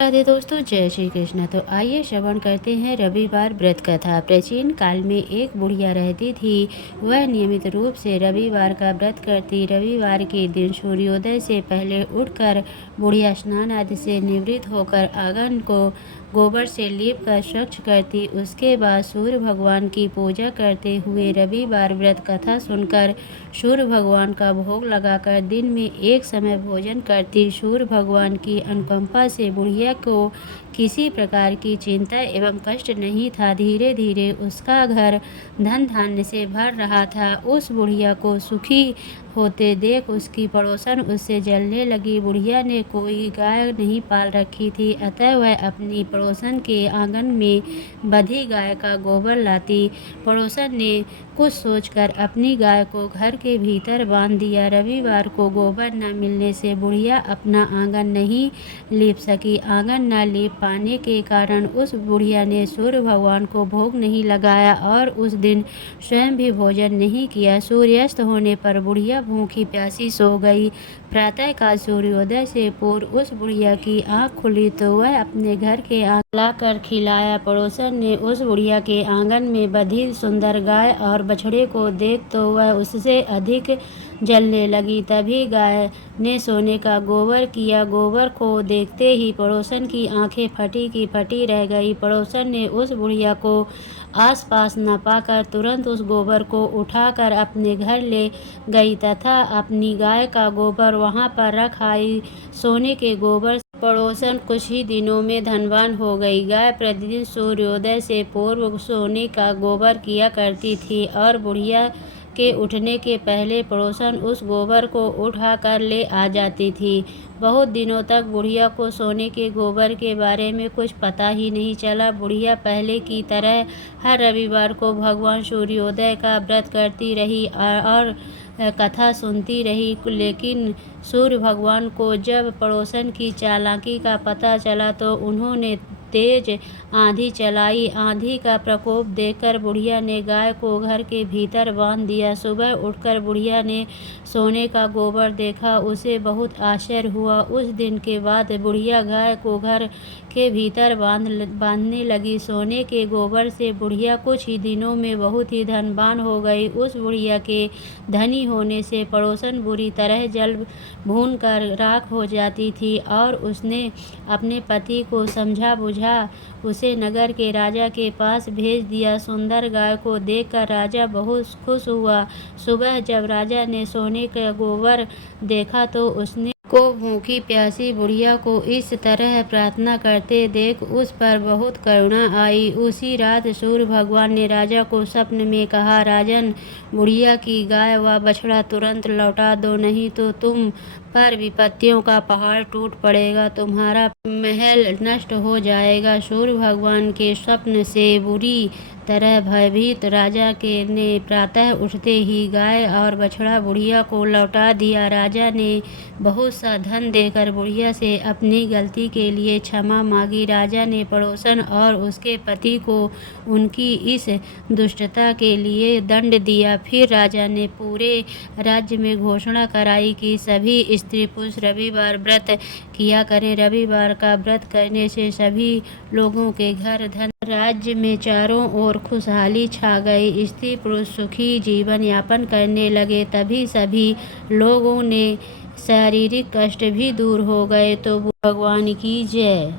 राधे दोस्तों, जय श्री कृष्ण। तो आइए श्रवण करते हैं रविवार व्रत कथा। प्राचीन काल में एक बुढ़िया रहती थी। वह नियमित रूप से रविवार का व्रत करती। रविवार के दिन सूर्योदय से पहले उठकर बुढ़िया स्नान आदि से निवृत्त होकर आंगन को गोबर से लीप कर स्वच्छ करती। उसके बाद सूर्य भगवान की पूजा करते हुए रविवार व्रत कथा सुनकर सूर्य भगवान का भोग लगाकर दिन में एक समय भोजन करती। सूर्य भगवान की अनुकंपा से बुढ़िया को किसी प्रकार की चिंता एवं कष्ट नहीं था। धीरे धीरे उसका घर धन धान्य से भर रहा था। उस बुढ़िया को सुखी होते देख उसकी पड़ोसन उससे जलने लगी। बुढ़िया ने कोई गाय नहीं पाल रखी थी, अतः वह अपनी पड़ोसन के आंगन में बंधी गाय का गोबर लाती। पड़ोसन ने कुछ सोचकर अपनी गाय को घर के भीतर बांध दिया। रविवार को गोबर न मिलने से बुढ़िया अपना आंगन नहीं लीप सकी। आंगन न लीप पाने के कारण उस बुढ़िया ने सूर्य भगवान को भोग नहीं लगाया और उस दिन स्वयं भी भोजन नहीं किया। सूर्यास्त होने पर बुढ़िया भूखी प्यासी सो गई। प्रातःकाल सूर्योदय से पूर्व उस बुढ़िया की आंख खुली तो वह अपने घर के आंगन लाकर खिलाया। पड़ोसन ने उस बुढ़िया के आंगन में बंधी सुंदर गाय और बछड़े को देख तो वह उससे अधिक जलने लगी। तभी गाय ने सोने का गोबर किया। गोबर को देखते ही पड़ोसन की आंखें फटी की फटी रह गई। पड़ोसन ने उस बुढ़िया को आसपास न पाकर तुरंत उस गोबर को उठाकर अपने घर ले गई तथा अपनी गाय का गोबर वहां पर रख आई। सोने के गोबर से पड़ोसन कुछ ही दिनों में धनवान हो गई। गाय प्रतिदिन सूर्योदय से पूर्व सोने का गोबर किया करती थी और बुढ़िया के उठने के पहले पड़ोसन उस गोबर को उठाकर ले आ जाती थी। बहुत दिनों तक बुढ़िया को सोने के गोबर के बारे में कुछ पता ही नहीं चला। बुढ़िया पहले की तरह हर रविवार को भगवान सूर्योदय का व्रत करती रही और कथा सुनती रही। लेकिन सूर्य भगवान को जब पड़ोसन की चालाकी का पता चला तो उन्होंने तेज आंधी चलाई। आंधी का प्रकोप देखकर बुढ़िया ने गाय को घर के भीतर बांध दिया। सुबह उठकर बुढ़िया ने सोने का गोबर देखा, उसे बहुत आश्चर्य हुआ। उस दिन के बाद बुढ़िया गाय को घर के भीतर बांधने लगी। सोने के गोबर से बुढ़िया कुछ ही दिनों में बहुत ही धनवान हो गई। उस बुढ़िया के धनी होने से पड़ोसन बुरी तरह जल भून कर राख हो जाती थी और उसने अपने पति को समझा बुझा उसे नगर के राजा के पास भेज दिया। सुंदर गाय को देखकर राजा बहुत खुश हुआ। सुबह जब राजा ने सोने का गोबर देखा तो उसने को भूखी प्यासी बुढ़िया को इस तरह प्रार्थना करते देख उस पर बहुत करुणा आई। उसी रात सूर्य भगवान ने राजा को स्वप्न में कहा, राजन, बुढ़िया की गाय व बछड़ा तुरंत लौटा दो, नहीं तो तुम पर विपत्तियों का पहाड़ टूट पड़ेगा, तुम्हारा महल नष्ट हो जाएगा। सूर्य भगवान के स्वप्न से बुरी तरह भयभीत राजा के ने प्रातः उठते ही गाय और बछड़ा बुढ़िया को लौटा दिया। राजा ने बहुत सा धन देकर बुढ़िया से अपनी गलती के लिए क्षमा मांगी। राजा ने पड़ोसन और उसके पति को उनकी इस दुष्टता के लिए दंड दिया। फिर राजा ने पूरे राज्य में घोषणा कराई कि सभी स्त्री पुरुष रविवार व्रत किया करें। रविवार का व्रत करने से सभी लोगों के घर धन राज्य में चारों ओर खुशहाली छा गई। स्त्री पुरुष सुखी जीवन यापन करने लगे। तभी सभी लोगों ने शारीरिक कष्ट भी दूर हो गए। तो भगवान की जय।